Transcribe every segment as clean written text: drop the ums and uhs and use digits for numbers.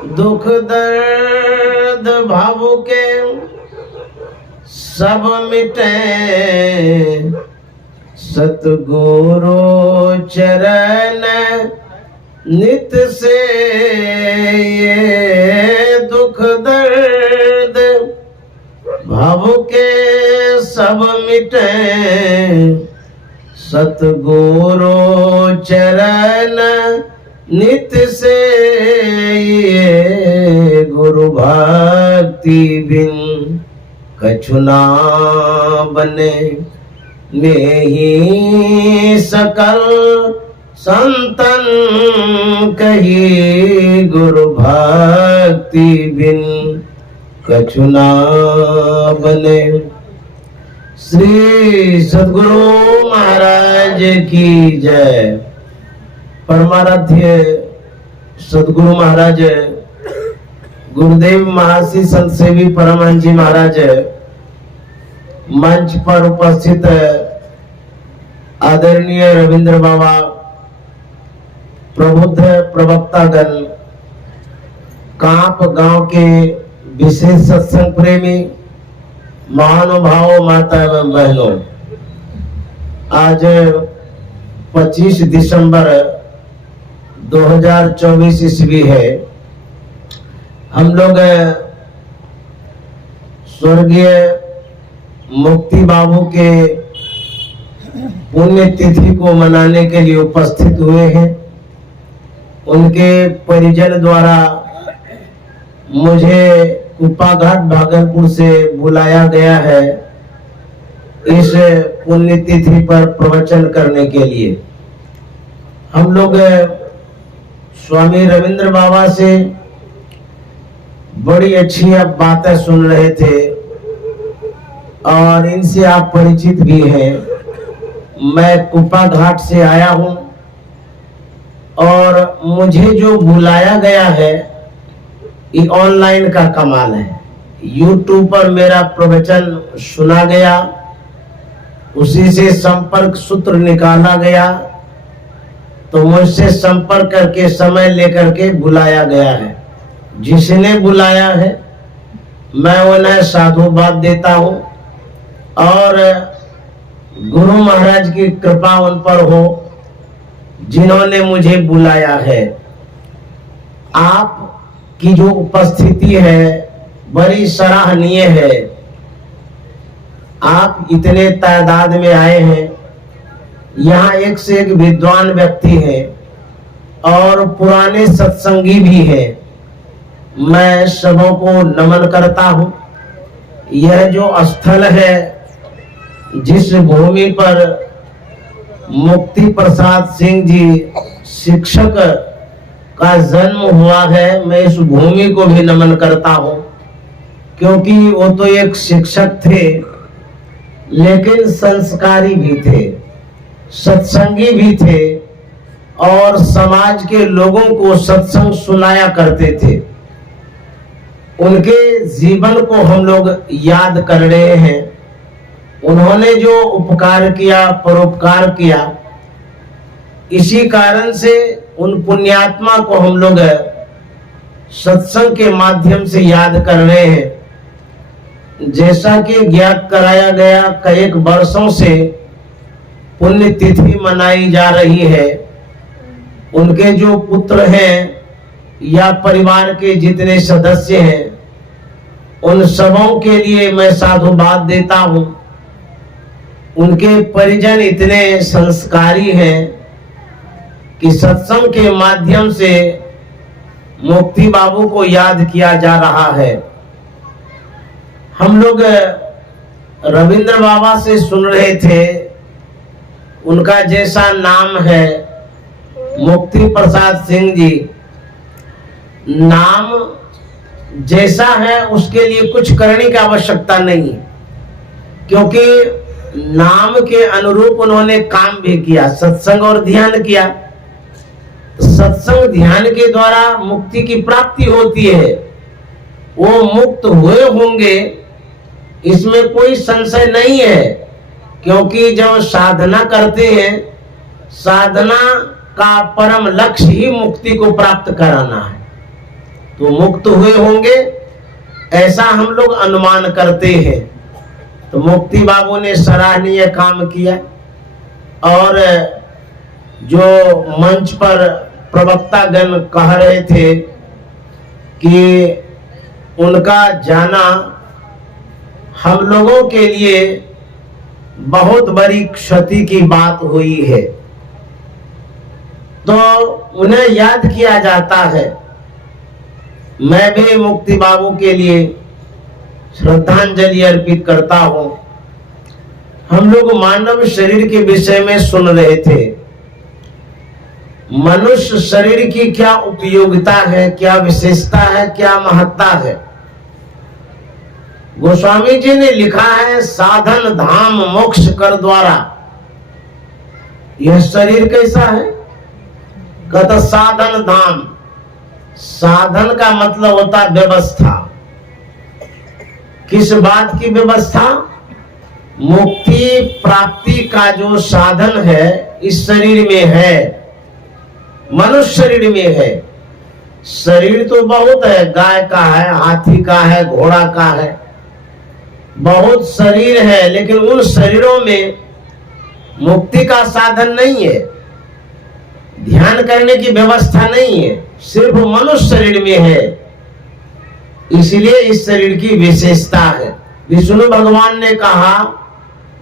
दुख दर्द भावुके सब मिटे, सतगुरु चरण नित से ये दुख दर्द भावुके सब मिटे, सतगुरु चरण नित से ये गुरु भक्ति बिन कछु ना बने, नेहि सकल संतन कही गुरु भक्ति बिन कछु ना बने। श्री सद्गुरु महाराज की जय। परमाराध्य सद्गुरु महाराज गुरुदेव महासी संत सेवी परमहंस जी महाराज, मंच पर उपस्थित आदरणीय रविंद्र बाबा, प्रबुद्ध प्रवक्तागण, कांप गांव के विशेष सत्संग प्रेमी महानुभाव, माता एवं बहनों, आज 25 दिसंबर 2024 ईस्वी है। हम लोग स्वर्गीय मुक्ति बाबू के पुण्य तिथि को मनाने के लिए उपस्थित हुए हैं। उनके परिजन द्वारा मुझे कुपाघाट भागलपुर से बुलाया गया है इस पुण्यतिथि पर प्रवचन करने के लिए। हम लोग स्वामी रविंद्र बाबा से बड़ी अच्छी अब बातें सुन रहे थे और इनसे आप परिचित भी हैं। मैं कुपाघाट से आया हूं और मुझे जो बुलाया गया है ये ऑनलाइन का कमाल है। YouTube पर मेरा प्रवचन सुना गया, उसी से संपर्क सूत्र निकाला गया, तो मुझसे संपर्क करके समय लेकर के बुलाया गया है। जिसने बुलाया है मैं उन्हें साधुवाद देता हूं और गुरु महाराज की कृपा उन पर हो जिन्होंने मुझे बुलाया है। आप की जो उपस्थिति है बड़ी सराहनीय है। आप इतने तादाद में आए हैं, यहाँ एक से एक विद्वान व्यक्ति हैं और पुराने सत्संगी भी हैं। मैं सबों को नमन करता हूं। यह जो स्थल है, जिस भूमि पर मुक्ति प्रसाद सिंह जी शिक्षक का जन्म हुआ है, मैं इस भूमि को भी नमन करता हूं, क्योंकि वो तो एक शिक्षक थे लेकिन संस्कारी भी थे, सत्संगी भी थे और समाज के लोगों को सत्संग सुनाया करते थे। उनके जीवन को हम लोग याद कर रहे हैं। उन्होंने जो उपकार किया, परोपकार किया, इसी कारण से उन पुण्यात्मा को हम लोग सत्संग के माध्यम से याद कर रहे हैं। जैसा कि ज्ञात कराया गया, कई वर्षों से पुण्यतिथि मनाई जा रही है। उनके जो पुत्र हैं या परिवार के जितने सदस्य हैं, उन सबों के लिए मैं साधुवाद देता हूं। उनके परिजन इतने संस्कारी हैं कि सत्संग के माध्यम से मुक्ति बाबू को याद किया जा रहा है। हम लोग रविंद्र बाबा से सुन रहे थे, उनका जैसा नाम है मुक्ति प्रसाद सिंह जी, नाम जैसा है उसके लिए कुछ करने की आवश्यकता नहीं, क्योंकि नाम के अनुरूप उन्होंने काम भी किया, सत्संग और ध्यान किया। सत्संग ध्यान के द्वारा मुक्ति की प्राप्ति होती है। वो मुक्त हुए होंगे, इसमें कोई संशय नहीं है, क्योंकि जब साधना करते हैं, साधना का परम लक्ष्य ही मुक्ति को प्राप्त कराना है। तो मुक्त हुए होंगे, ऐसा हम लोग अनुमान करते हैं। तो मुक्ति बाबू ने सराहनीय काम किया। और जो मंच पर प्रवक्ता गण कह रहे थे कि उनका जाना हम लोगों के लिए बहुत बड़ी क्षति की बात हुई है, तो उन्हें याद किया जाता है। मैं भी मुक्ति बाबू के लिए श्रद्धांजलि अर्पित करता हूं। हम लोग मानव शरीर के विषय में सुन रहे थे। मनुष्य शरीर की क्या उपयोगिता है, क्या विशेषता है, क्या महत्ता है। गोस्वामी जी ने लिखा है, साधन धाम मोक्ष कर द्वारा। यह शरीर कैसा है? कहता साधन धाम। साधन का मतलब होता है व्यवस्था। किस बात की व्यवस्था? मुक्ति प्राप्ति का जो साधन है इस शरीर में है, मनुष्य शरीर में है। शरीर तो बहुत है, गाय का है, हाथी का है, घोड़ा का है, बहुत शरीर है, लेकिन उन शरीरों में मुक्ति का साधन नहीं है, ध्यान करने की व्यवस्था नहीं है, सिर्फ मनुष्य शरीर में है। इसलिए इस शरीर की विशेषता है। विष्णु भगवान ने कहा,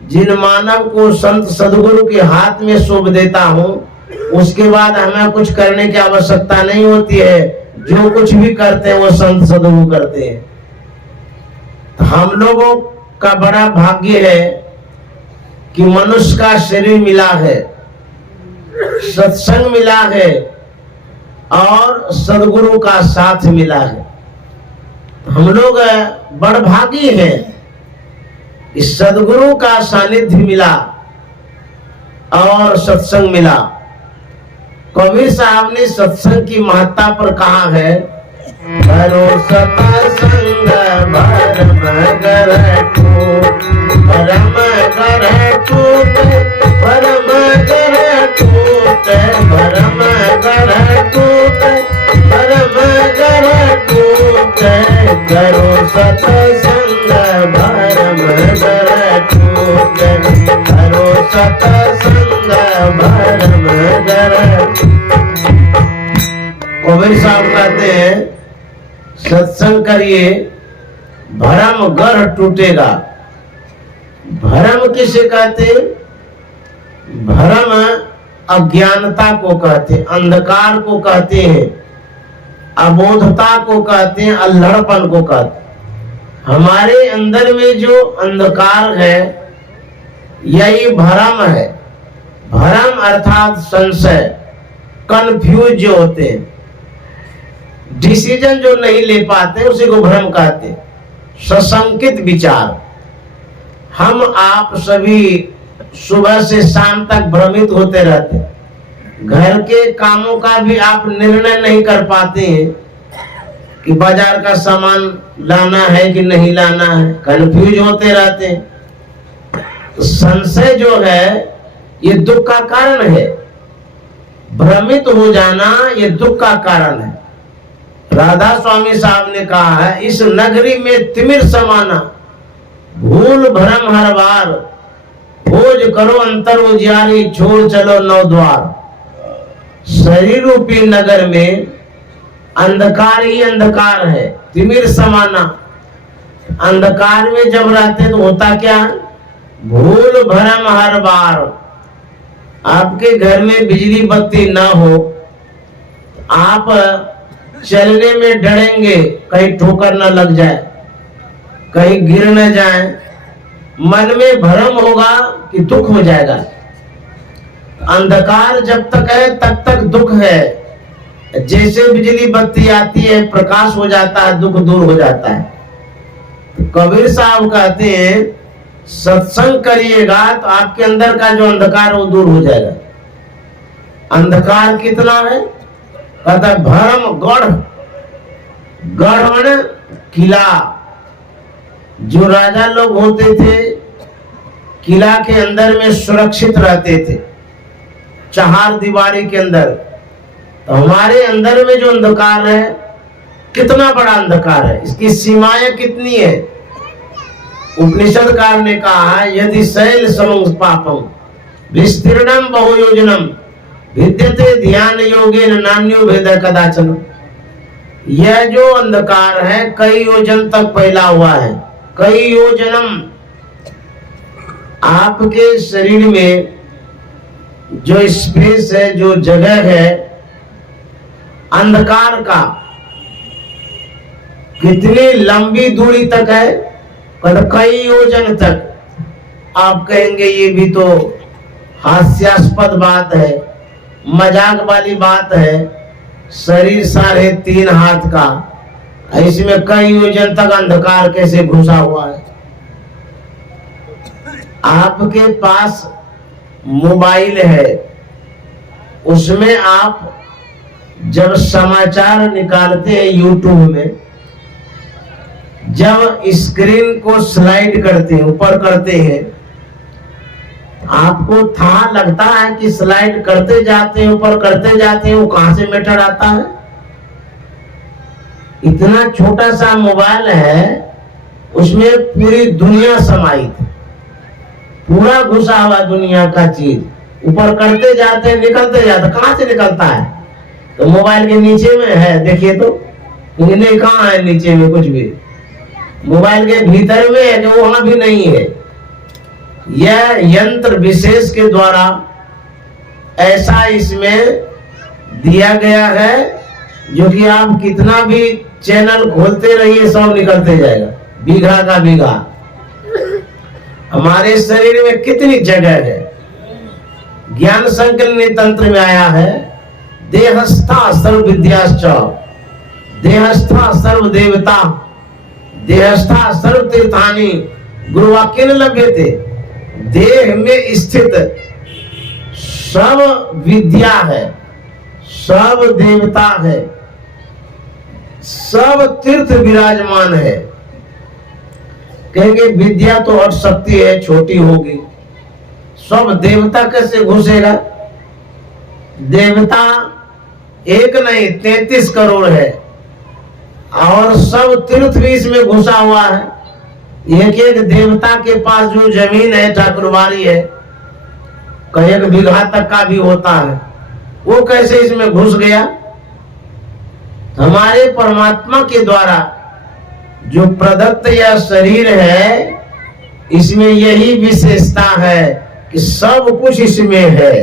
जिन मानव को संत सदगुरु के हाथ में सौंप देता हूं, उसके बाद हमें कुछ करने की आवश्यकता नहीं होती है। जो कुछ भी करते हैं वो संत सदगुरु करते हैं। तो हम लोगों का बड़ा भाग्य है कि मनुष्य का शरीर मिला है, सत्संग मिला है और सदगुरु का साथ मिला है। हम लोग बड़ भागी हैं, इस सदगुरु का सानिध्य मिला और सत्संग मिला। कबीर साहब ने सत्संग की महत्ता पर कहा है, भरो सत्संग भरम कर टूट, भरम कर टूट, भरम कर टूट, भरम कर टूट, भरम कर टूट, करो सत्संग भरम कर टूट, करो सत्संग भरम कर। कबीर साहब कहते हैं, सत्संग करिए, भरम गर्ह टूटेगा। भरम किसे कहते? भरम अज्ञानता को कहते, अंधकार को कहते हैं, अबोधता को कहते हैं, अल्हड़पन को कहते हैं। हमारे अंदर में जो अंधकार है यही भरम है। भरम अर्थात संशय, कंफ्यूज जो होते हैं, डिसीजन जो नहीं ले पाते उसी को भ्रम कहते। सशंकित विचार। हम आप सभी सुबह से शाम तक भ्रमित होते रहते, घर के कामों का भी आप निर्णय नहीं कर पाते हैं कि बाजार का सामान लाना है कि नहीं लाना है, कंफ्यूज होते रहते हैं। तो संशय जो है ये दुख का कारण है, भ्रमित हो जाना ये दुख का कारण है। राधा स्वामी साहब ने कहा है, इस नगरी में तिमिर समाना, भूल भ्रम हर बार, खोज करो अंतर उजियारी, छोड़ चलो नौ द्वार। शरीर रूपी नगर में अंधकार ही अंधकार है, तिमिर समाना। अंधकार में जब रहते तो होता क्या है? भूल भ्रम हर बार। आपके घर में बिजली बत्ती ना हो, आप चलने में डरेंगे कहीं ठोकर न लग जाए, कहीं गिर न जाए, मन में भ्रम होगा कि दुख हो जाएगा। अंधकार जब तक है तब तक दुख है। जैसे बिजली बत्ती आती है प्रकाश हो जाता है, दुख दूर हो जाता है। तो कबीर साहब कहते हैं, सत्संग करिएगा तो आपके अंदर का जो अंधकार वो दूर हो जाएगा। अंधकार कितना है? कहता भरम गढ़, गढ़ माने किला। जो राजा लोग होते थे किला के अंदर में सुरक्षित रहते थे, चार दीवारी के अंदर। तो हमारे अंदर में जो अंधकार है कितना बड़ा अंधकार है, इसकी सीमाएं कितनी है। उपनिषदकार ने कहा यदि शैल समं पापम विस्तीर्णम बहुयोजनम विद्यते ध्यान योगेन नान्यो भेद कदाचन। यह जो अंधकार है कई योजन तक फैला हुआ है, कई योजनम। आपके शरीर में जो स्पेस है, जो जगह है अंधकार का, कितनी लंबी दूरी तक है, कई योजन तक। आप कहेंगे ये भी तो हास्यास्पद बात है, मजाक वाली बात है। शरीर 3.5 हाथ का, इसमें कई योजन तक अंधकार कैसे घुसा हुआ है। आपके पास मोबाइल है, उसमें आप जब समाचार निकालते हैं यूट्यूब में, जब स्क्रीन को स्लाइड करते हैं, ऊपर करते हैं, आपको था लगता है कि स्लाइड करते जाते हैं, ऊपर करते जाते हैं, वो कहां से मैटर आता है। इतना छोटा सा मोबाइल है, उसमें पूरी दुनिया समाहित, पूरा घुसा हुआ दुनिया का चीज। ऊपर करते जाते हैं, निकलते जाते, कहां से निकलता है। तो मोबाइल के नीचे में है, देखिए तो नहीं, कहां है नीचे में कुछ भी। मोबाइल के भीतर में है, जो वहां भी नहीं है। यह यंत्र विशेष के द्वारा ऐसा इसमें दिया गया है, जो कि आप कितना भी चैनल खोलते रहिए सब निकलते जाएगा, बीघा का बीघा। हमारे शरीर में कितनी जगह है। ज्ञान संकलनी तंत्र में आया है, देहस्था सर्व विद्याश्च, देहस्था सर्व देवता, देहस्था सर्व तीर्थानि गुरुवाक्य न लभ्यते। देह में स्थित सब विद्या है, सब देवता है, सब तीर्थ विराजमान है। कहेंगे विद्या तो और शक्ति है, छोटी होगी, सब देवता कैसे घुसेगा। देवता एक नहीं 33 करोड़ है, और सब तीर्थ भी इसमें घुसा हुआ है। एक एक देवता के पास जो जमीन है, ठाकुरबाड़ी है, कई 1 बीघा तक का भी होता है, वो कैसे इसमें घुस गया। हमारे परमात्मा के द्वारा जो प्रदत्त यह शरीर है, इसमें यही विशेषता है कि सब कुछ इसमें है।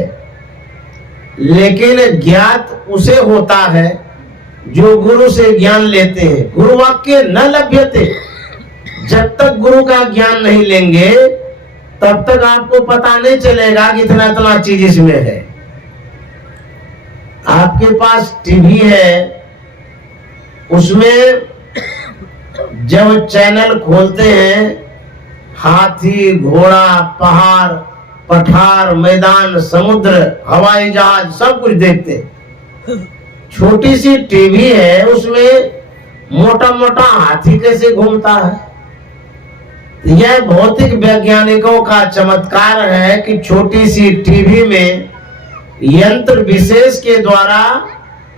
लेकिन ज्ञात उसे होता है जो गुरु से ज्ञान लेते हैं। गुरु वाक्य न लभ्यते। जब तक गुरु का ज्ञान नहीं लेंगे तब तक आपको पता नहीं चलेगा कि इतना इतना चीज इसमें है। आपके पास टीवी है, उसमें जब चैनल खोलते हैं, हाथी, घोड़ा, पहाड़, पठार, मैदान, समुद्र, हवाई जहाज, सब कुछ देखते हैं। छोटी सी टीवी है, उसमें मोटा मोटा हाथी कैसे घूमता है। यह भौतिक वैज्ञानिकों का चमत्कार है कि छोटी सी टीवी में यंत्र विशेष के द्वारा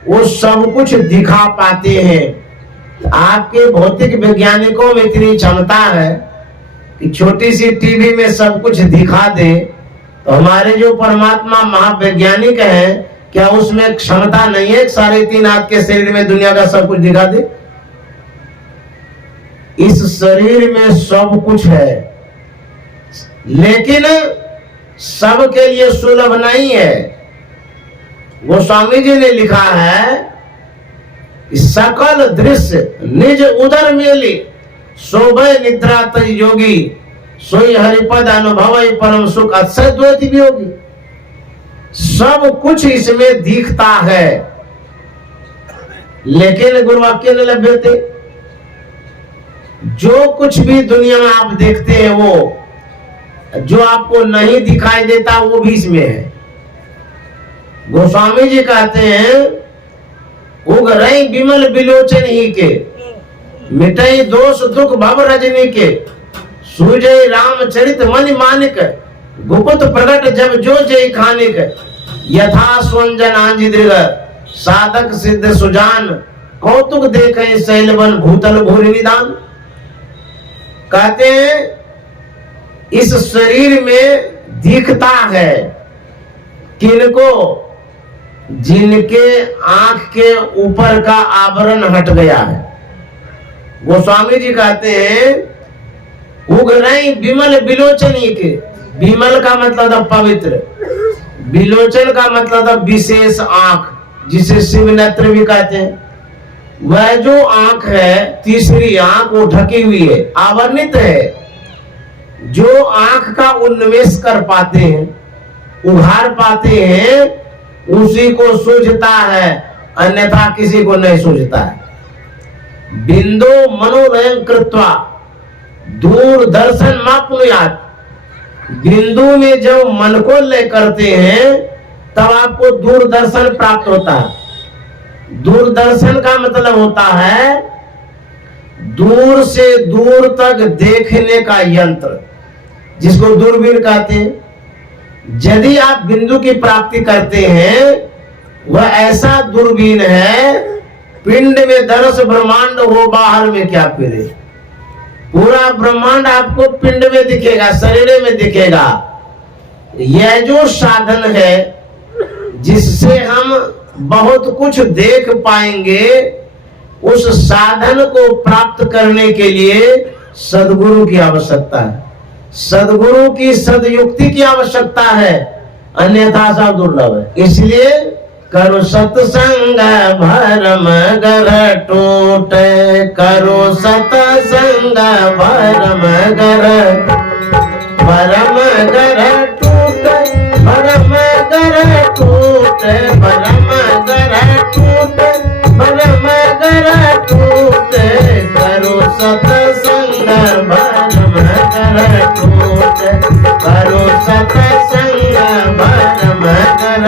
वो सब कुछ दिखा पाते हैं। आपके भौतिक वैज्ञानिकों में इतनी क्षमता है कि छोटी सी टीवी में सब कुछ दिखा दे, तो हमारे जो परमात्मा महावैज्ञानिक हैं, क्या उसमें क्षमता नहीं है 3.5 हाथ के शरीर में दुनिया का सब कुछ दिखा दे। इस शरीर में सब कुछ है, लेकिन सबके लिए सुलभ नहीं है। गोस्वामी जी ने लिखा है, सकल दृश्य निज उदर मेली, शोभय निद्रा तज योगी, सोई हरिपद अनुभव परम सुख अक्षय द्वैत वियोगी। सब कुछ इसमें दिखता है, लेकिन गुरुवाक्य न लभ्यते। जो कुछ भी दुनिया में आप देखते हैं, वो जो आपको नहीं दिखाई देता वो भी इसमें है। गोस्वामी जी कहते हैं, उग रही विमल बिलोचन ही के, मिटई दोष दुख भव रजनी के, सूजय रामचरित मन मानिक, गुप्त प्रगट जब जो जय खानिक, यथा स्वंजन आंजी दृग, साधक सिद्ध सुजान, कौतुक देखे शैलवन भूतल भूरि निदान। कहते हैं इस शरीर में दिखता है किनको, जिनके आंख के ऊपर का आवरण हट गया है। गोस्वामी जी कहते हैं उग्रई विमल बिलोचनी के, विमल का मतलब था पवित्र, बिलोचन का मतलब था विशेष आंख, जिसे शिव नेत्र भी कहते हैं। वह जो आंख है, तीसरी आंख, वो ढकी हुई है, आवरणित है। जो आंख का उन्मेष कर पाते हैं, उघार पाते हैं, उसी को सूझता है, अन्यथा किसी को नहीं सूझता है। बिंदु मनोनयन कृत्वा दूर दर्शन मापनुयात। बिंदु में जब मन को लय करते हैं तब आपको दूरदर्शन प्राप्त होता है। दूरदर्शन का मतलब होता है दूर से दूर तक देखने का यंत्र, जिसको दूरबीन कहते हैं। यदि आप बिंदु की प्राप्ति करते हैं, वह ऐसा दूरबीन है, पिंड में दरस ब्रह्मांड हो, बाहर में क्या फिरे। पूरा ब्रह्मांड आपको पिंड में दिखेगा, शरीर में दिखेगा। यह जो साधन है जिससे हम बहुत कुछ देख पाएंगे, उस साधन को प्राप्त करने के लिए सद्गुरु की आवश्यकता है, सद्गुरु की सदयुक्ति की आवश्यकता है, अन्यथा सब दुर्लभ है। इसलिए करो सत्संग भरम गर टूटे, करो सत्संग भरम गर, भरम गर टूटे, भरम गर टूटे, भरम गर टूटे, भरम गर टूटे, करो सत्संग भरम गर टूटे, करो सत्संग भरम गर,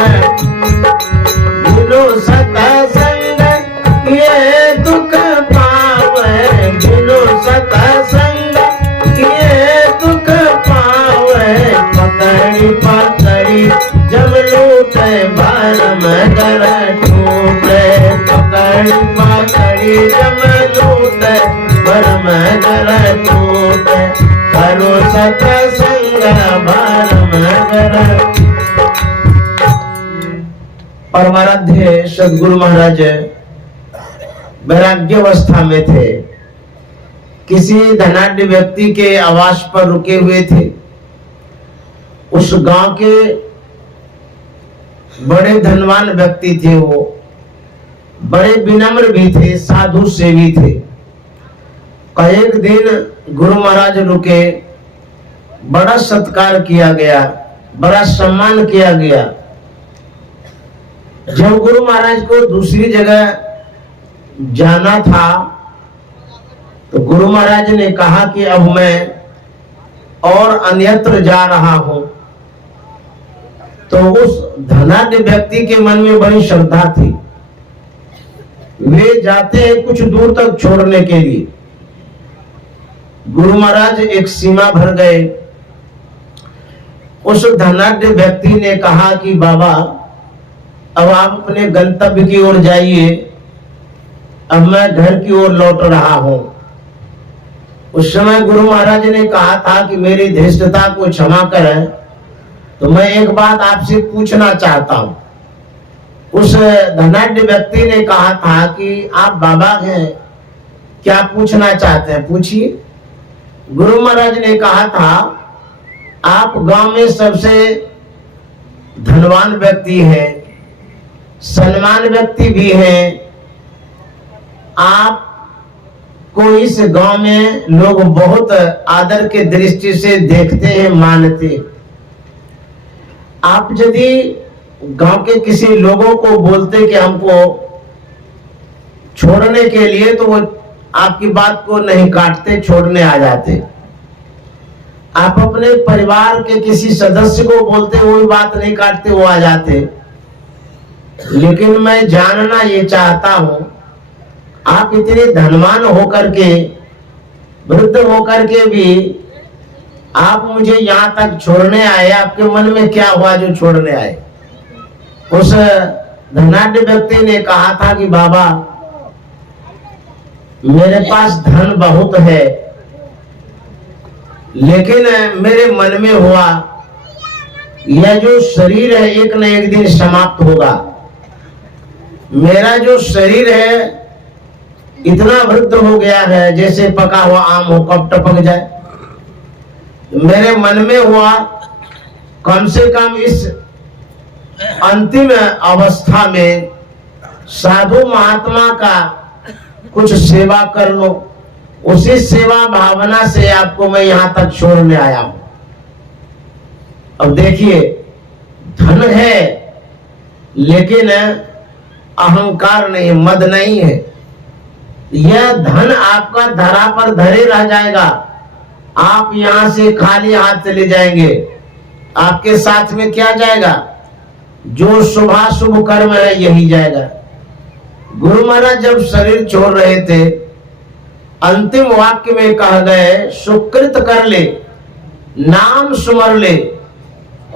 भूलो सत्संग ये दुख पावे, भूलो सत्संग ये दुख पावे, पकड़ी पकड़ी जब लूटे भरम गर टूटे, पकड़ी पकड़ी जब लूटे भरम गर टूटे, करो सत्संग भरम गर। परमाराध्य सद्गुरु महाराज वैराग्यावस्था में थे। किसी धनाढ्य व्यक्ति के आवास पर रुके हुए थे। उस गांव के बड़े धनवान व्यक्ति थे, वो बड़े विनम्र भी थे, साधु सेवी थे। एक दिन गुरु महाराज रुके, बड़ा सत्कार किया गया, बड़ा सम्मान किया गया। जब गुरु महाराज को दूसरी जगह जाना था तो गुरु महाराज ने कहा कि अब मैं और अन्यत्र जा रहा हूं। तो उस धनाढ्य व्यक्ति के मन में बड़ी श्रद्धा थी। वे जाते हैं कुछ दूर तक छोड़ने के लिए। गुरु महाराज एक सीमा भर गए। उस धनाढ्य व्यक्ति ने कहा कि बाबा, अब आप अपने गंतव्य की ओर जाइए, अब मैं घर की ओर लौट रहा हूं। उस समय गुरु महाराज ने कहा था कि मेरी धृष्टता को क्षमा करें, तो मैं एक बात आपसे पूछना चाहता हूं। उस धनाढ्य व्यक्ति ने कहा था कि आप बाबा हैं, क्या पूछना चाहते हैं, पूछिए। गुरु महाराज ने कहा था, आप गांव में सबसे धनवान व्यक्ति हैं, सन्मान व्यक्ति भी हैं, आपको इस गांव में लोग बहुत आदर के दृष्टि से देखते हैं, मानते। आप यदि गांव के किसी लोगों को बोलते कि हमको छोड़ने के लिए, तो वो आपकी बात को नहीं काटते, छोड़ने आ जाते। आप अपने परिवार के किसी सदस्य को बोलते, वो भी बात नहीं काटते, वो आ जाते। लेकिन मैं जानना ये चाहता हूं, आप इतने धनवान होकर के, वृद्ध होकर के भी आप मुझे यहां तक छोड़ने आए, आपके मन में क्या हुआ जो छोड़ने आए? उस धनाढ्य व्यक्ति ने कहा था कि बाबा, मेरे पास धन बहुत है, लेकिन मेरे मन में हुआ यह जो शरीर है एक न एक दिन समाप्त होगा। मेरा जो शरीर है इतना वृद्ध हो गया है जैसे पका हुआ आम हो, कब टपक जाए। मेरे मन में हुआ कम से कम इस अंतिम अवस्था में साधु महात्मा का कुछ सेवा कर लो। उसी सेवा भावना से आपको मैं यहां तक छोड़ने आया हूं। अब देखिए, धन है लेकिन अहंकार नहीं, मद नहीं है। यह धन आपका धरा पर धरे रह जाएगा। आप यहां से खाली हाथ चले जाएंगे। आपके साथ में क्या जाएगा? जो शुभाशुभ कर्म है यही जाएगा। गुरु महाराज जब शरीर छोड़ रहे थे, अंतिम वाक्य में कह गए, सुकृत कर ले, नाम सुमर ले,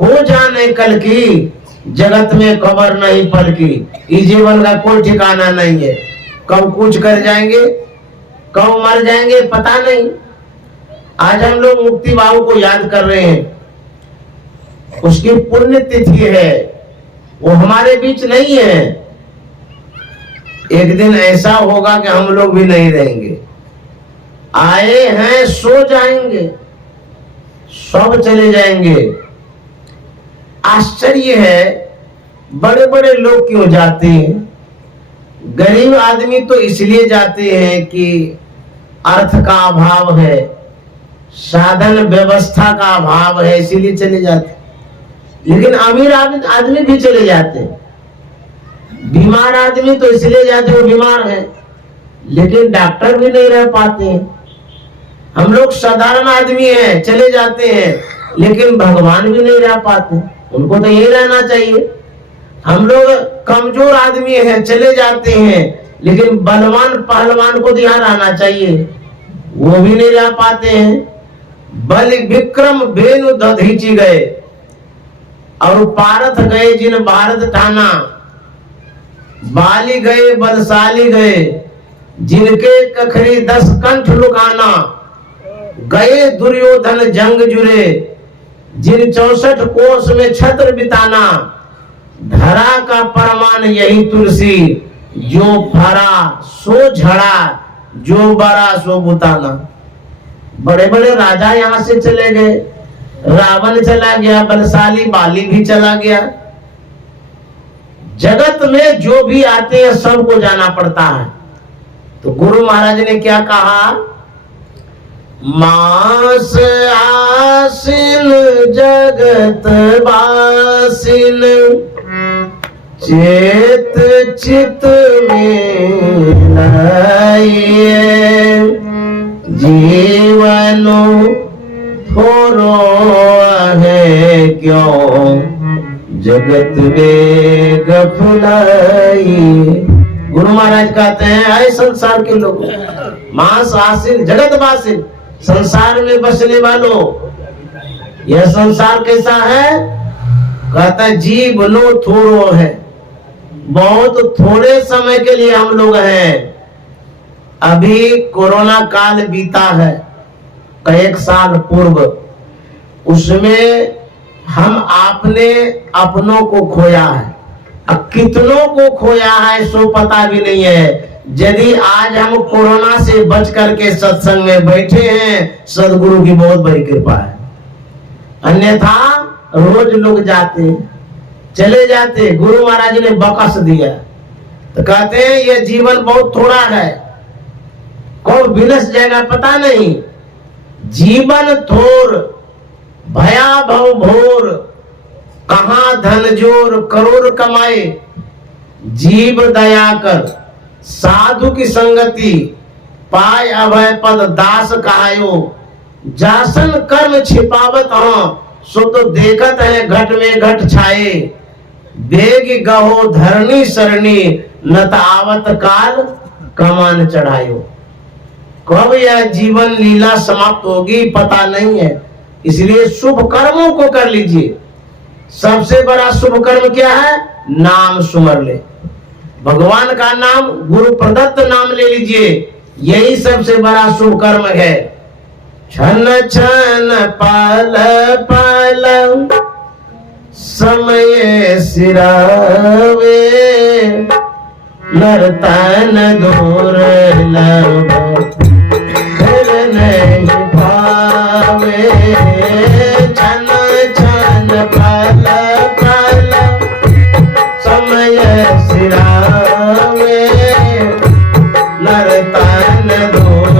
हो जाने कल की, जगत में कबर नहीं पल की। इस जीवन का कोई ठिकाना नहीं है। कब कुछ कर जाएंगे, कब मर जाएंगे पता नहीं। आज हम लोग मुक्ति बाबू को याद कर रहे हैं। उसकी पुण्य तिथि है, वो हमारे बीच नहीं है। एक दिन ऐसा होगा कि हम लोग भी नहीं रहेंगे। आए हैं सो जाएंगे, सब चले जाएंगे। आश्चर्य है, बड़े बड़े लोग क्यों जाते हैं? गरीब आदमी तो इसलिए जाते हैं कि अर्थ का अभाव है, साधन व्यवस्था का अभाव है, इसीलिए चले जाते। लेकिन अमीर आदमी भी चले जाते। बीमार आदमी तो इसलिए जाते वो बीमार है, लेकिन डॉक्टर भी नहीं रह पाते हैं। हम लोग साधारण आदमी हैं, चले जाते हैं, लेकिन भगवान भी नहीं रह पाते। उनको तो यही रहना चाहिए। हम लोग कमजोर आदमी हैं, चले जाते हैं, लेकिन बलवान पहलवान को ध्यान रहना चाहिए, वो भी नहीं रह पाते हैं। बल विक्रम बेनु दधीची गए और पारथ गए जिन भारत ठाना। बाली गए बलशाली गए, जिनके कखरी 10 कंठ लुकाना। गए दुर्योधन जंग जुरे, जिन 64 कोस में छत्र बिताना। धरा का परमान यही तुलसी, जो फरा सो झड़ा, जो बरा सो बुताना। बड़े बड़े राजा यहां से चले गए। रावण चला गया, बलशाली बाली भी चला गया। जगत में जो भी आते हैं सबको जाना पड़ता है। तो गुरु महाराज ने क्या कहा? मास आसिन जगत बासिन, चेत चित में लाइए। जीवन थोरो है क्यों, जगत में गफलाई। गुरु महाराज कहते हैं, आए संसार के लोग, मास आसिन जगत बासिन, संसार में बसने वालों, यह संसार कैसा है? कहता है जीवनो थोरो है, बहुत थोड़े समय के लिए हम लोग हैं। अभी कोरोना काल बीता है, कई साल पूर्व, उसमें हम आपने अपनों को खोया है। अब कितनों को खोया है सो पता भी नहीं है। यदि आज हम कोरोना से बच करके सत्संग में बैठे हैं, सदगुरु की बहुत बड़ी कृपा है। अन्यथा रोज लोग जाते चले जाते। गुरु महाराज ने बकस दिया तो कहते हैं यह जीवन बहुत थोड़ा है, कब विनश जाएगा पता नहीं। जीवन थोर भया भव भोर, कहां धन जोर करोड़ कमाए। जीव दया कर साधु की संगति, पाय अभय पद दास कहायो। जासन कर्म छिपावत हो, सो तो देखत है घट में घट छाए। बेग गहो धरनी सरणी, नत आवत काल कमान चढ़ायो। कब यह जीवन लीला समाप्त होगी पता नहीं है। इसलिए शुभ कर्मों को कर लीजिए। सबसे बड़ा शुभ कर्म क्या है? नाम सुमर ले, भगवान का नाम, गुरु प्रदत्त नाम ले लीजिए। यही सबसे बड़ा शुभ कर्म है। छन छन पाल पाल समय सिरावे, नर्तन दूर लब फिर नहीं भावे। छन छन पाल पाल समय सिरावे, नर्तन दूर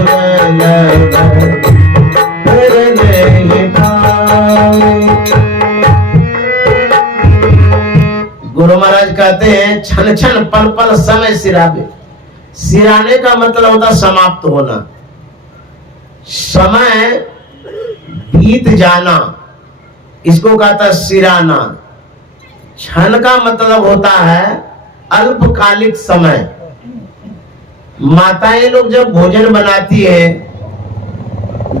लब फिर नहीं भावे। गुरु महाराज कहते हैं छन छन पल पल समय सिरावे। सिराने का मतलब होता समाप्त होना, समय बीत जाना, इसको कहता सिराना। क्षण का मतलब होता है अल्पकालिक समय। माताएं लोग जब भोजन बनाती है,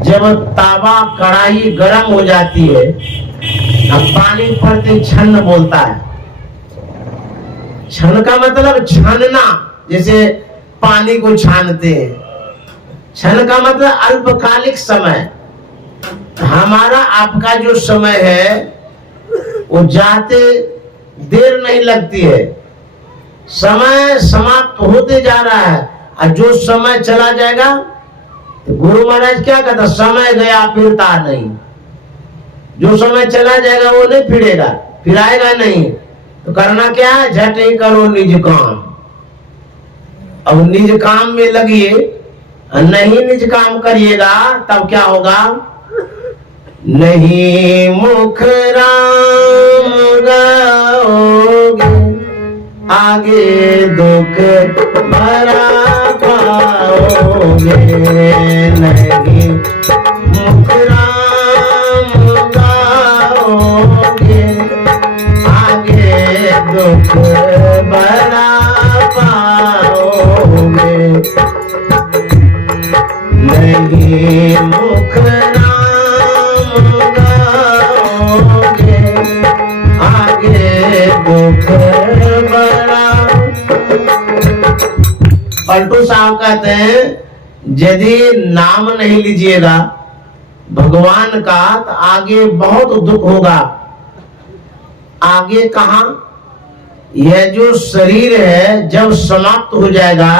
जब तावा कढ़ाई गर्म हो जाती है, अब पानी पड़ते छन्न बोलता है। छन का मतलब छानना, जैसे पानी को छानते हैं। छन का मतलब अल्पकालिक समय। हमारा आपका जो समय है वो जाते देर नहीं लगती है, समय समाप्त होते जा रहा है। और जो समय चला जाएगा तो गुरु महाराज क्या कहता, समय गया फिरता नहीं। जो समय चला जाएगा वो नहीं फिरेगा, फिर आएगा नहीं। तो करना क्या है, झट ही करो निज काम। अब निज काम में लगिए, नहीं निज काम करिएगा तब क्या होगा, नहीं मुख राम गाओगे, आगे दुख भरा पाओगे। नहीं मुख राम गाओगे, आगे दुख भरा पाओगे। नहीं मुख राम गाओगे, आगे दुख भरा। पलटू साहब कहते हैं यदि नाम नहीं लीजिएगा भगवान का तो आगे बहुत दुख होगा। आगे कहां, यह जो शरीर है जब समाप्त हो जाएगा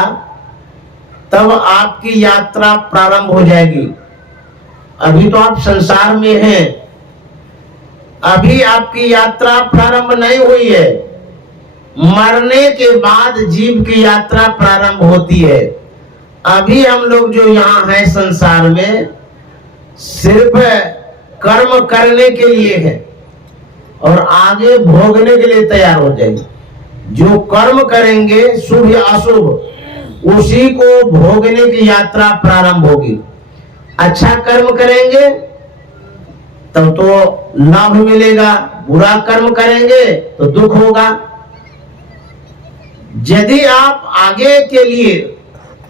तब आपकी यात्रा प्रारंभ हो जाएगी। अभी तो आप संसार में हैं, अभी आपकी यात्रा प्रारंभ नहीं हुई है। मरने के बाद जीव की यात्रा प्रारंभ होती है। अभी हम लोग जो यहाँ हैं संसार में सिर्फ कर्म करने के लिए है और आगे भोगने के लिए तैयार हो जाएंगे। जो कर्म करेंगे शुभ या अशुभ उसी को भोगने की यात्रा प्रारंभ होगी। अच्छा कर्म करेंगे तब तो लाभ मिलेगा, बुरा कर्म करेंगे तो दुख होगा। यदि आप आगे के लिए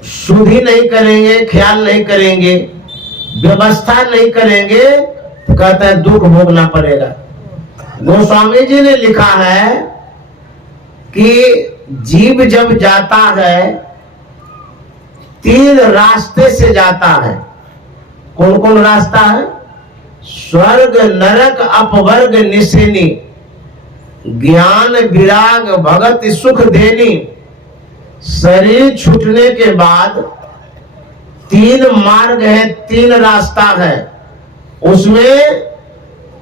शुद्धि नहीं करेंगे, ख्याल नहीं करेंगे, व्यवस्था नहीं करेंगे तो कहता है दुख भोगना पड़ेगा। गोस्वामी जी ने लिखा है कि जीव जब जाता है 3 रास्ते से जाता है। कौन कौन रास्ता है, स्वर्ग नरक अपवर्ग निसेनी, ज्ञान विराग भगत सुख देनी। शरीर छूटने के बाद 3 मार्ग है, 3 रास्ता है, उसमें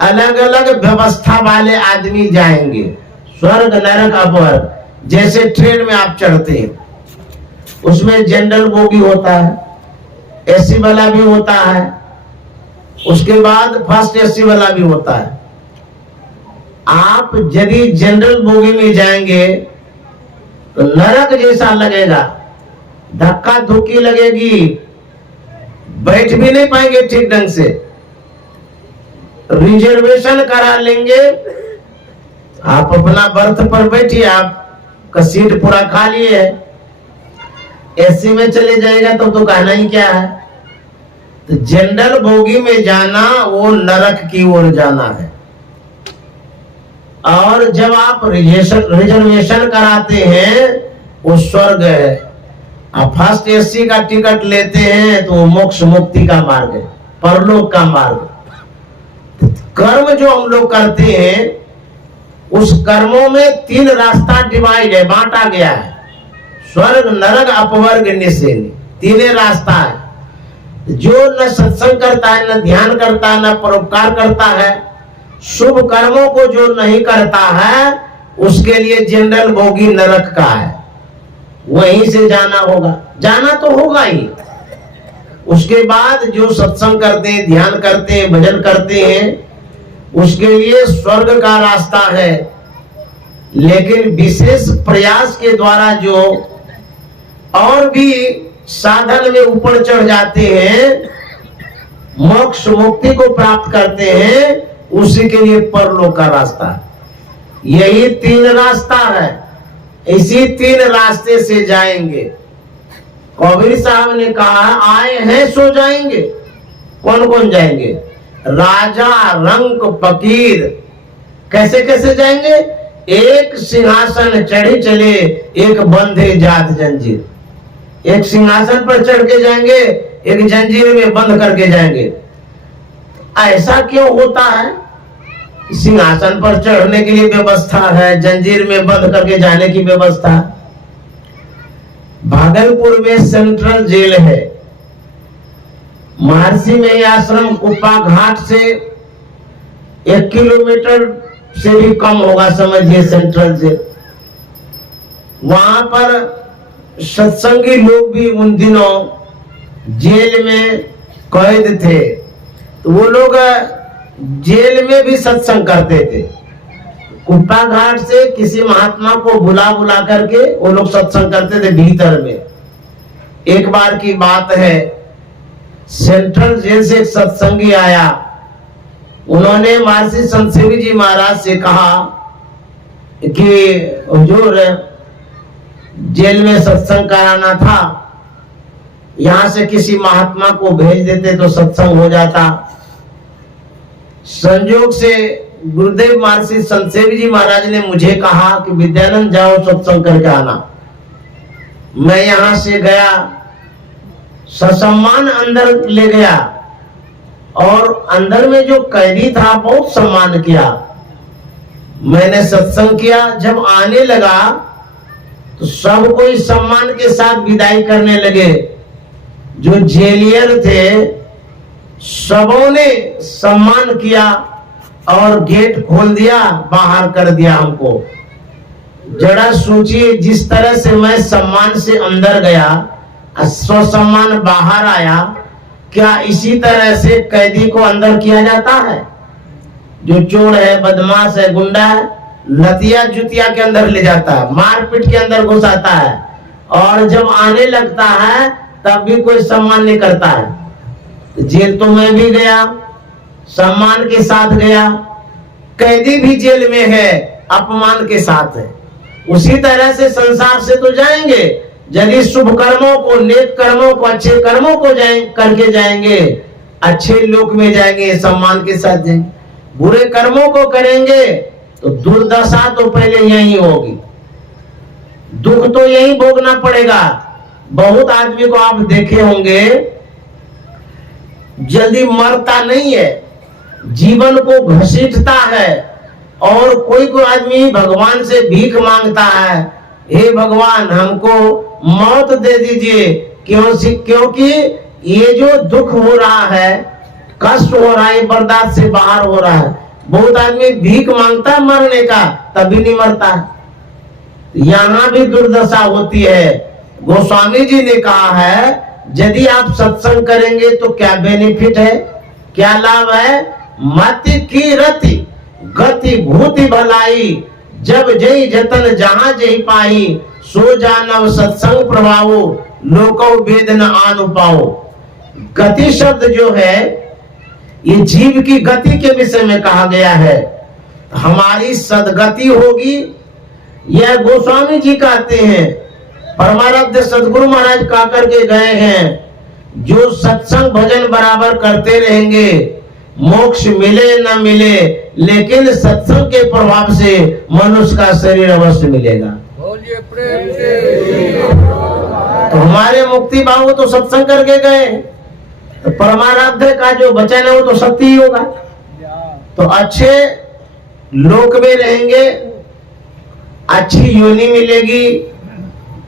अलग अलग व्यवस्था वाले आदमी जाएंगे। स्वर्ग नरक अपवर्ग, जैसे ट्रेन में आप चढ़ते हैं उसमें जनरल बोगी होता है, एसी वाला भी होता है, उसके बाद फर्स्ट एसी वाला भी होता है। आप यदि जनरल बोगी में जाएंगे तो नरक जैसा लगेगा, धक्का धुक्की लगेगी, बैठ भी नहीं पाएंगे ठीक ढंग से। रिजर्वेशन करा लेंगे, आप अपना बर्थ पर बैठिए, आपका सीट पूरा खाली है। एसी में चले जाएगा तो कहना ही क्या है। तो जनरल बोगी में जाना वो नरक की ओर जाना है। और जब आप रिजर्वेशन कराते हैं वो स्वर्ग है। अब फर्स्ट एसी का टिकट लेते हैं तो मोक्ष मुक्ति का मार्ग है, परलोक का मार्ग। कर्म जो हम लोग करते हैं उस कर्मों में 3 रास्ता डिवाइड है, बांटा गया है। स्वर्ग, नरक, अपवर्ग, निषेध, 3 रास्ता है। जो न सत्संग करता है, न ध्यान करता है, न परोपकार करता है, शुभ कर्मों को जो नहीं करता है, उसके लिए जनरल बोगी नरक का है, वहीं से जाना होगा। जाना तो होगा ही। उसके बाद जो सत्संग करते हैं, ध्यान करते हैं, भजन करते हैं, उसके लिए स्वर्ग का रास्ता है। लेकिन विशेष प्रयास के द्वारा जो और भी साधन में ऊपर चढ़ जाते हैं, मोक्ष मुक्ति को प्राप्त करते हैं, उसी के लिए परलोक का रास्ता है। यही 3 रास्ता है, इसी 3 रास्ते से जाएंगे। कबीर साहब ने कहा, आए हैं सो जाएंगे। कौन कौन जाएंगे? राजा, रंक, फकीर। कैसे कैसे जाएंगे? एक सिंहासन चढ़े चले, एक बंधे जात जंजीर। एक सिंहासन पर चढ़ के जाएंगे, एक जंजीर में बंद करके जाएंगे। ऐसा क्यों होता है? सिंहासन पर चढ़ने के लिए व्यवस्था है, जंजीर में बंद करके जाने की व्यवस्था। भागलपुर में सेंट्रल जेल है। महर्षि में आश्रम कुप्पा घाट से 1 किलोमीटर से भी कम होगा, समझिए, सेंट्रल जेल। वहां पर सत्संगी लोग भी उन दिनों जेल में कैद थे, तो वो लोग जेल में भी सत्संग करते थे। कुप्पा घाट से किसी महात्मा को बुला बुला करके वो लोग सत्संग करते थे भीतर में। एक बार की बात है, सेंट्रल जेल से एक सत्संगी आया। उन्होंने महर्षि संत सेवी जी महाराज से कहा कि हुजूर, जेल में सत्संग कराना था, यहां से किसी महात्मा को भेज देते तो सत्संग हो जाता। संयोग से गुरुदेव महर्षि संत सेवी जी महाराज ने मुझे कहा कि विद्यानंद जाओ सत्संग करके आना। मैं यहां से गया, ससम्मान अंदर ले गया, और अंदर में जो कैदी था बहुत सम्मान किया। मैंने सत्संग किया। जब आने लगा तो सब कोई सम्मान के साथ विदाई करने लगे। जो जेलियर थे सबों ने सम्मान किया और गेट खोल दिया, बाहर कर दिया हमको। जरा सोचिए, जिस तरह से मैं सम्मान से अंदर गया, स्वसम्मान बाहर आया, क्या इसी तरह से कैदी को अंदर किया जाता है? जो चोर है, बदमाश है, गुंडा है, लतिया जुतिया के अंदर ले जाता है, मारपीट के अंदर घुसाता है, और जब आने लगता है तब भी कोई सम्मान नहीं करता है। जेल तो मैं भी गया, सम्मान के साथ गया, कैदी भी जेल में है, अपमान के साथ है। उसी तरह से संसार से तो जाएंगे। यदि शुभ कर्मों को, नेक कर्मों को, अच्छे कर्मों को करके जाएंगे, अच्छे लोक में जाएंगे, सम्मान के साथ जाएंगे। बुरे कर्मों को करेंगे तो दुर्दशा तो पहले यही होगी, दुख तो यही भोगना पड़ेगा। बहुत आदमी को आप देखे होंगे, जल्दी मरता नहीं है, जीवन को घसीटता है। और कोई कोई आदमी भगवान से भीख मांगता है, हे भगवान हमको मौत दे दीजिए, क्योंकि ये जो दुख हो रहा है, कष्ट हो रहा है, बर्दाश्त से बाहर हो रहा है। बहुत आदमी भीख मांगता है मरने का, तभी नहीं मरता है। यहाँ भी दुर्दशा होती है। गोस्वामी जी ने कहा है, यदि आप सत्संग करेंगे तो क्या बेनिफिट है, क्या लाभ है? मति की रति गति भूति भलाई, जब जय जतन जहां जय पाई, सो जानव सत्संग प्रभावो, लोको वेद न आनु पाओ। गति शब्द जो है ये जीव की गति के विषय में कहा गया है। हमारी सदगति होगी, यह गोस्वामी जी कहते हैं। परमाराध्य सदगुरु महाराज कहा करके गए हैं, जो सत्संग भजन बराबर करते रहेंगे, मोक्ष मिले न मिले, लेकिन सत्संग के प्रभाव से मनुष्य का शरीर अवश्य मिलेगा। तो हमारे मुक्ति बाबू तो सत्संग करके गए, तो परमाराध्य का जो वचन है वो तो सत्य ही होगा। तो अच्छे लोक में रहेंगे, अच्छी योनि मिलेगी,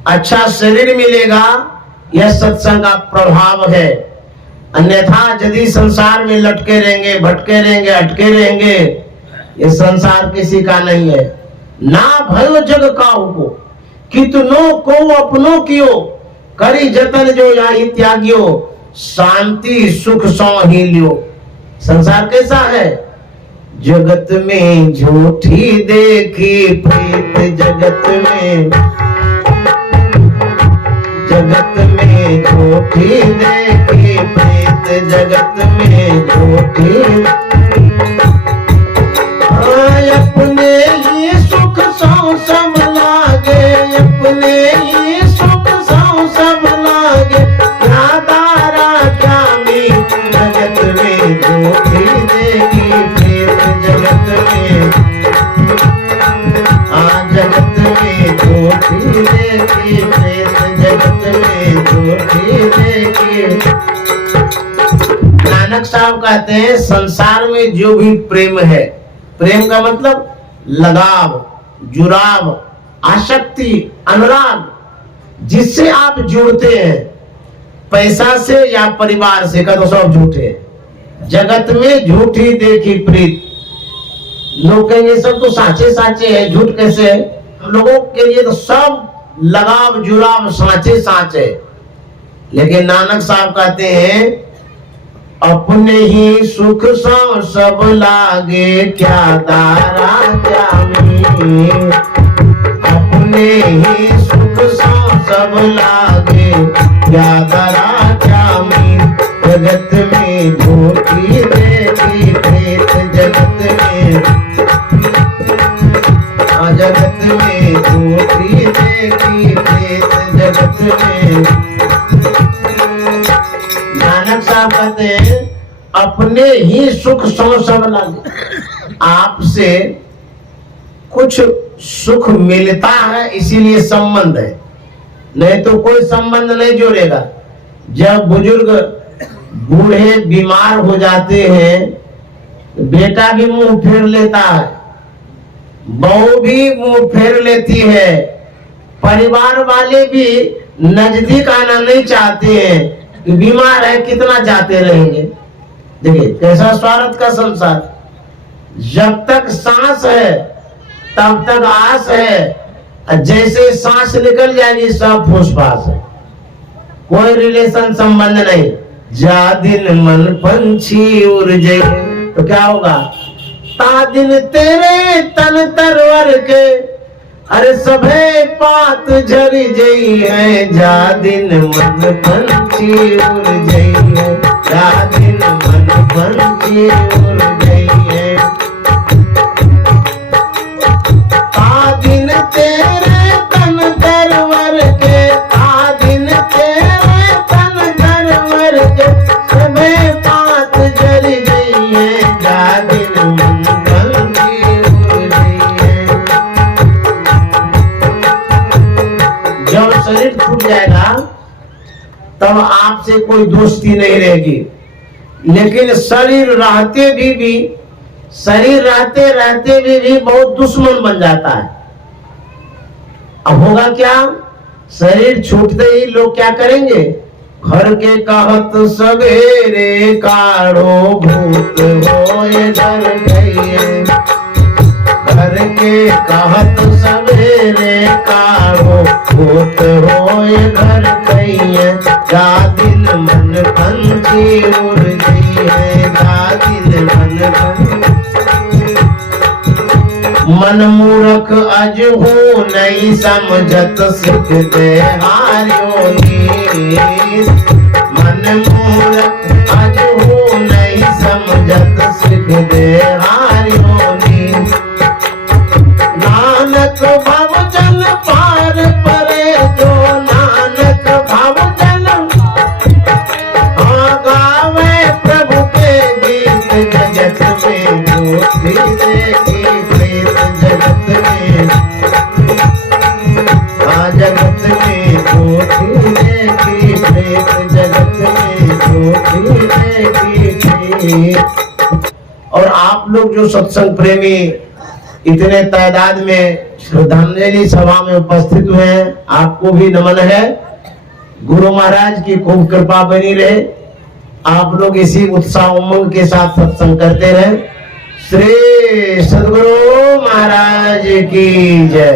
अच्छा शरीर मिलेगा, यह सत्संग का प्रभाव है। अन्यथा यदि संसार में लटके रहेंगे, भटके रहेंगे, अटके रहेंगे, ये संसार किसी का नहीं है। ना भयो जग काहू को, कितनो को अपनो कियो, करी जतन जो याही त्यागियो, शांति सुख सौ ही लियो। संसार कैसा है? जगत में झूठी देखी प्रीत, जगत में झूठी देखी प्रीत, जगत में झूठी। अपने ही सुख सौ सब लागे, अपने ही सुख सौ सब लागे, क्या दारा क्या मीत, जगत में झूठी देखी प्रीत, जगत में जगत में झूठी देखी प्रीत, जगत में झूठी देखी। नानक साहब कहते हैं संसार में जो भी प्रेम है, प्रेम का मतलब लगाव, जुड़ाव, आसक्ति, अनुराग, जिससे आप जुड़ते हैं, पैसा से या परिवार से, का तो सब झूठे है। जगत में झूठी देखी प्रीत, लोग कहेंगे सब तो साचे साचे है, झूठ कैसे है? हम लोगों के लिए तो सब लगाव जुड़ाव साचे साचे। लेकिन नानक साहब कहते हैं अपने ही सुख सौ सब लागे, क्या दारा क्या मीत, अपने ही सुख सौ सब लागे, क्या दारा क्या मीत, जगत में झूठी देखी प्रीत, जगत में जगत में झूठी देखी प्रीत, जगत में। नानक साहब कहते हैं अपने ही सुख सौ सब लागे। आपसे कुछ सुख मिलता है इसीलिए संबंध है, नहीं तो कोई संबंध नहीं जोड़ेगा। जब बुजुर्ग बूढ़े बीमार हो जाते हैं, बेटा भी मुंह फेर लेता है, बहू भी मुंह फेर लेती है, परिवार वाले भी नजदीक आना नहीं चाहते हैं। बीमार है कितना जाते रहेंगे। देखिए कैसा स्वार्थ का संसार। जब तक सांस है तब तक आस है, जैसे सांस निकल जाएगी सब फूसफास है, कोई रिलेशन संबंध नहीं। जा दिन मन पंछी उड़ जाए तो क्या होगा? ता दिन तेरे तन तरवर के, अरे सभे पात झर जई है, जा दिन मन पंछी उड़ जई है, जा दिन मन पंछी उड़ जई है। ता दिन तेरे तन तरवर के, ता दिन तेरे तन तरवर के, सभे पात झर जई है, जा दिन मन पंछी उड़ जई है। जब शरीर छूट जाएगा तब आपसे कोई दोस्ती नहीं रहेगी, लेकिन शरीर रहते भी शरीर रहते रहते भी बहुत दुश्मन बन जाता है। अब होगा क्या? शरीर छूटते ही लोग क्या करेंगे? घर के कहत सवेरे काढ़ो भूत होए डर गई, घर के कहत सवेरे काढ़ो भूत होए घर गई, जा दिन मन पंछी उड़ गई है, जा दिन मन मन मूर्ख अज हो नहीं समझत सिख दे हारियो नीस, मन मूर्ख अज हो नहीं समझत सिख दे हारियो नीस। नानक भव जन पार परे जो, नानक भव जन गावे प्रभु के गीत, जगत में झूठी देखी प्रीत, जगत में जगत में झूठी और आप लोग जो सत्संग प्रेमी इतने तादाद में श्रद्धांजलि सभा में उपस्थित हुए हैं, आपको भी नमन है। गुरु महाराज की खूब कृपा बनी रहे, आप लोग इसी उत्साह उमंग के साथ सत्संग करते रहे। श्री सद्गुरु महाराज की जय।